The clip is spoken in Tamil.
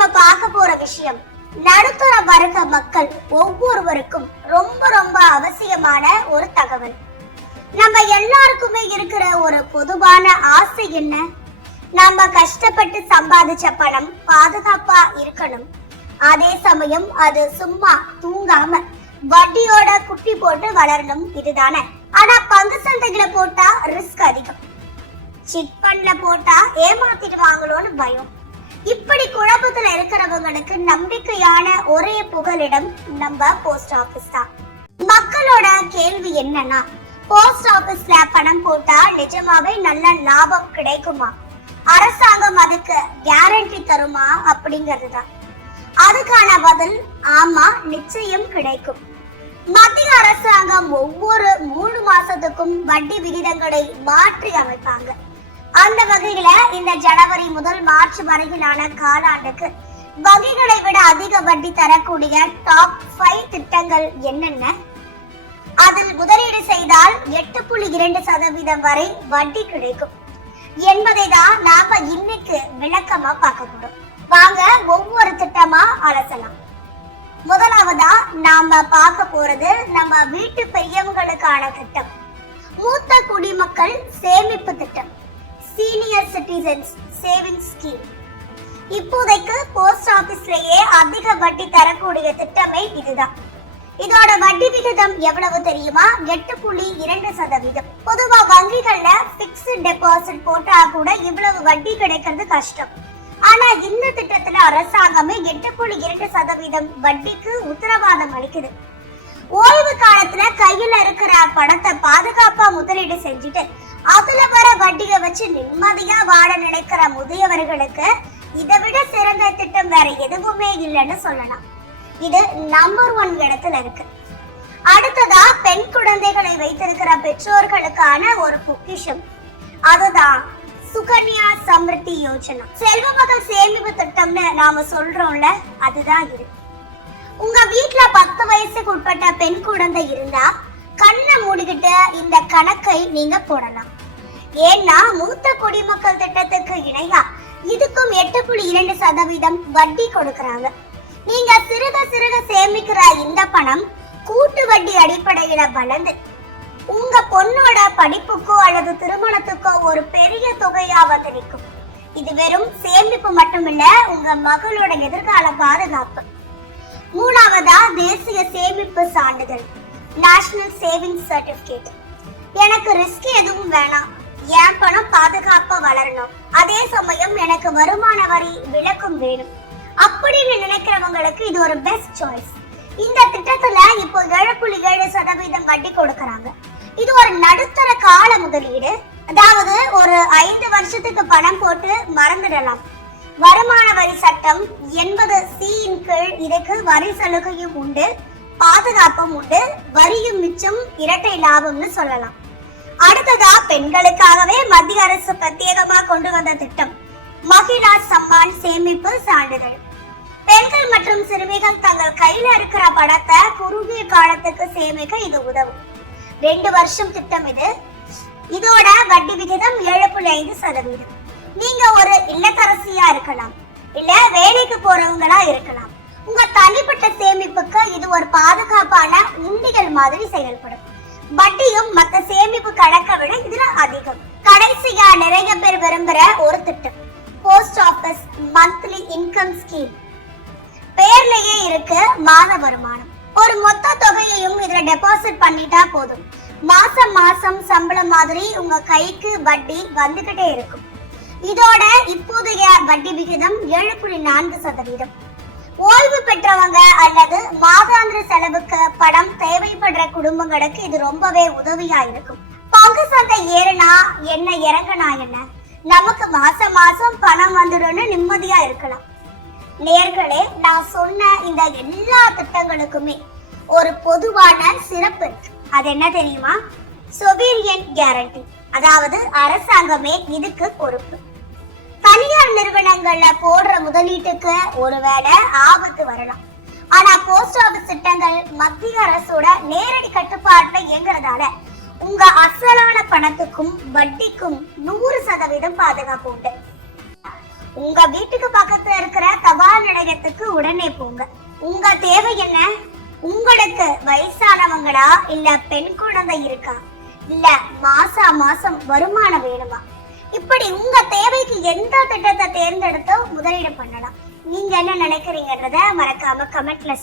நம்ம பார்க்க போற விஷயம் நடுத்தர வர்க்க மக்கள் ஒவ்வொருவருக்கும் ரொம்ப ரொம்ப அவசியமான ஒரு தகவல். நம்ம எல்லாருக்குமே இருக்கிற ஒரு பொதுவான ஆசை என்ன? நம்ம கஷ்டப்பட்டு சம்பாதிச்ச பணம் பாதுகாப்பா இருக்கணும். அதே சமயம் அது சும்மா தூங்காம வட்டியோட குட்டி போட்டு வளரணும், இதுதானே. ஆனா பங்கு சந்தைகளை போட்டா ரிஸ்க் அதிகம், சிட் ஃபண்ட்ல போட்டா ஏமாத்திடுவாங்களோன்னு பயம். இப்படி குழப்பத்துல இருக்கிறவங்களுக்கு நம்பிக்கையான ஒரே புகலிடம் நம்ம போஸ்ட் ஆபீஸ் தான். மக்களோட கேள்வி என்னன்னா, போஸ்ட் ஆபீஸ்ல பணம் போட்டா நிஜமாவே நல்ல லாபம் கிடைக்குமா? அரசாங்கம் அதுக்கு கேரண்டி தருமா அப்படிங்கிறதுதான். அதுக்கான பதில் ஆமா, நிச்சயம் கிடைக்கும். மத்திய அரசாங்கம் ஒவ்வொரு 3 மாசத்துக்கும் வட்டி விகிதங்களை மாற்றி அமைப்பாங்க. அந்த வகையில இந்த ஜனவரி முதல் மார்ச் வரையிலான காலாண்டுக்கு வங்கிகளை விட அதிக வட்டி தரக்கூடிய டாப் 5 திட்டங்கள் என்னென்ன? அதில் முதலீடு செய்தால் 8.2% வரை வட்டி கிடைக்கும் என்பதை தான் நாம இன்னைக்கு விளக்கமா பார்க்க போறோம். வாங்க ஒவ்வொரு திட்டமா அலசலாம். முதலாவதா நாம பார்க்க போறது நம்ம வீட்டு பெரியவங்களுக்கான திட்டம், மூத்த குடிமக்கள் சேமிப்பு திட்டம், சீனியர் சிட்டிசன்ஸ் சேவிங் ஸ்கீம். இப்போதைக்கு போஸ்ட் ஆபீஸ்லயே அதிக வட்டி தரக்கூடிய திட்டமே இதுதான். இதோட வட்டி விகிதம் எவ்வளவு தெரியுமா? 8.2%. பொதுவா வங்கிகள்ல பிக்ஸ்ட் டெபாசிட் போட்டா கூட இவ்வளவு வட்டி கிடைக்கிறது கஷ்டம். ஆனா இந்த திட்டத்துல அரசாங்கமே 8.2% வட்டிக்கு உத்தரவாதம் அளிக்குது. ஓய்வு காலத்துல கையில இருக்கிற பணத்தை பாதுகாப்பா முதலீடு செஞ்சுட்டு அதுல வர வட்டியை வச்சு நிம்மதியா வாழ நினைக்கிற முதியவர்களுக்கு இதை விட சிறந்த திட்டம் வேற எதுவுமே இல்லைன்னு சொல்லலாம். இது நம்பர் 1 இடத்துல இருக்கு. அடுத்ததா பெண் குழந்தைகளை வைத்திருக்கிற பெற்றோர்களுக்கான ஒரு பொக்கிஷம், அதுதான் சுகன்யா சம்ருத்தி யோஜனா. செல்வ மகள் சேமிப்பு திட்டம்னு நாம சொல்றோம்ல, அதுதான் இது. உங்க வீட்டுல 10 வயசுக்கு உட்பட்ட பெண் குழந்தை இருந்தா கண்ணை மூடிக்கிட்டு இந்த கணக்கை நீங்க போடலாம். ஏன்னா மூத்த குடிமக்கள் திட்டத்துக்கு இணையா இதுக்கும் 8.2% வட்டி கொடுக்கறாங்க. நீங்க சிறுக சிறுக சேமிக்கிற இந்த பணம் கூட்டு வட்டி அடிப்படையில வளர்ந்து உங்க பொண்ணோட படிப்புக்கோ அல்லது திருமணத்துக்கோ ஒரு பெரிய தொகையா வந்து நிற்கும். இது வெறும் சேமிப்பு மட்டுமில்ல, உங்க மகளோட எதிர்கால பாதுகாப்பு. மூணாவதா தேசிய சேமிப்பு சான்றிதழ், நேஷனல் சேவிங்ஸ் சர்டிபிகேட். எனக்கு ரிஸ்க் எதுவும் வேணாம், என் பணம் பாதுகாப்பா வளரணும், அதே சமயம் எனக்கு வருமான வரி விலக்கும் வேணும் அப்படின்னு நினைக்கிறவங்களுக்கு இது ஒரு பெஸ்ட் சாய்ஸ். இந்த திட்டத்துல இப்போ 7.7% வட்டி கொடுக்கறாங்க. இது ஒரு நடுத்தர கால முதலீடு, அதாவது ஒரு 5 வருஷத்துக்கு பணம் போட்டு மறந்துடலாம். வருமான வரி சட்டம் 80C கீழ் இதுக்கு வரி சலுகையும் உண்டு, பாதுகாப்பும் உண்டு, வரியும் மிச்சம், இரட்டை லாபம்னு சொல்லலாம். அடுத்ததா பெண்களுக்காகவே மத்திய அரசு பிரத்யேகமா கொண்டு வந்த திட்டம், மகிழா சம்மான் சேமிப்பு சான்றிதழ். பெண்கள் மற்றும் சிறுமிகள் தங்கள் கையில இருக்கிற பணத்தை குறுகிய காலத்துக்கு சேமிக்க இது உதவும். 2 வருஷம் திட்டம் இது. இதோட வட்டி விகிதம் 7.5%. நீங்க ஒரு இல்லத்தரசியா இருக்கலாம், இல்ல வேலைக்கு போறவங்களா இருக்கலாம். உங்க தனிப்பட்ட சேமிப்புக்கு இது ஒரு பாதுகாப்பான உண்டிகள் மாதிரி செயல்படும். வட்டியும் மத்த சேமிப்பு கணக்கை விட இதுல அதிகம். கடைசியா நிறைய பேர் விரும்புற ஒரு திட்டம், post office monthly income scheme. பேர்லயே இருக்கு மாத வருமானம். ஒரு மொத்த தொகையையும் இதுல டெபாசிட் பண்ணிட்டா போதும். மாசம் மாசம் சம்பளம் மாதிரி உங்க கைக்கு வட்டி வந்துகிட்டே இருக்கும். இதோட இப்போதைய வட்டி விகிதம் 7.4%. ஓய்வு பெற்றவங்க அல்லது மாதாந்திர செலவுக்கு பணம் தேவைப்படுற குடும்பங்களுக்கு இது ரொம்பவே உதவியா இருக்கும். பங்கு சந்தை ஏறுனா என்ன, இறங்கினா என்ன, நமக்கு மாசம் மாசம் பணம் வந்துடும்னு நிம்மதியா இருக்கலாம். நேர்களே, நான் சொன்ன இந்த எல்லா திட்டங்களுக்குமே ஒரு பொதுவான சிறப்பு இருக்கு. அது என்ன தெரியுமா? சொவீரியன் கேரண்டி, அதாவது அரசாங்கமே இதுக்கு பொறுப்பு. தனியார் நிறுவனங்கள்ல போடுற முதலீட்டுக்கு ஒருவேளை ஆபத்து வரலாம். ஆனா போஸ்ட் ஆபீஸ் திட்டங்கள் மத்திய அரசோட நேரடி கட்டுப்பாட்டுல இயங்குறதால உங்க அசலான பணத்துக்கும் வட்டிக்கும் 100% பாதுகாப்பு உண்டு. உங்க வீட்டுக்கு பக்கத்துல இருக்கிற தபால் நிலையம் பயணத்துக்கு உடனே போங்க. உங்க தேவை என்ன? உங்களுக்கு வயசானவங்களா, இல்ல பெண் குழந்தை இருக்கா, இல்ல மாசம் வருமானம் வேணுமா? இப்படி உங்க தேவைக்கு எந்த திட்டத்தை தேர்ந்தெடுத்தோ முதலீடு பண்ணலாம். நீங்க என்ன நினைக்கிறீங்கன்றத மறக்காம கமெண்ட்ல